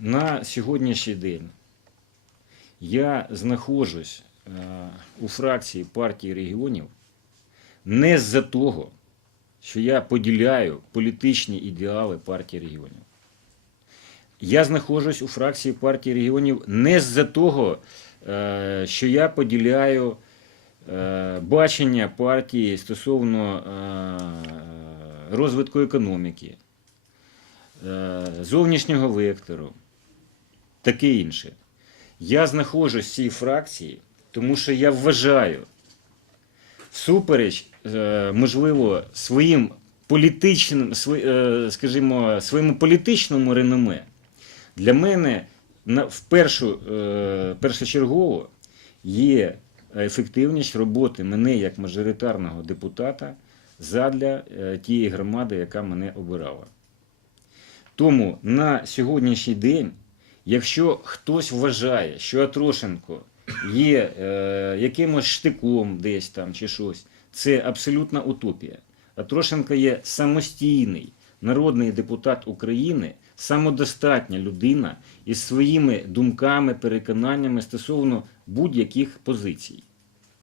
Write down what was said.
на сьогоднішній день я знаходжусь е, у фракції партії регіонів не з-за того, що я поділяю політичні ідеали партії регіонів. Я знаходжусь у фракції партії регіонів не з-за того, е, що я поділяю е, бачення партії стосовно розвитку економіки, зовнішнього вектору, таке інше. Я знаходжусь в цій фракції, тому що я вважаю, всупереч, е, можливо, своїм політичним, е, скажімо, своєму політичному реноме, для мене в першу, е, першочергово є ефективність роботи мене як мажоритарного депутата задля тієї громади, яка мене обирала. Тому на сьогоднішній день, якщо хтось вважає, що Атрошенко є е, якимось штиком десь там чи щось, це абсолютна утопія. Атрошенко є самостійний народний депутат України, самодостатня людина із своїми думками, переконаннями стосовно будь-яких позицій.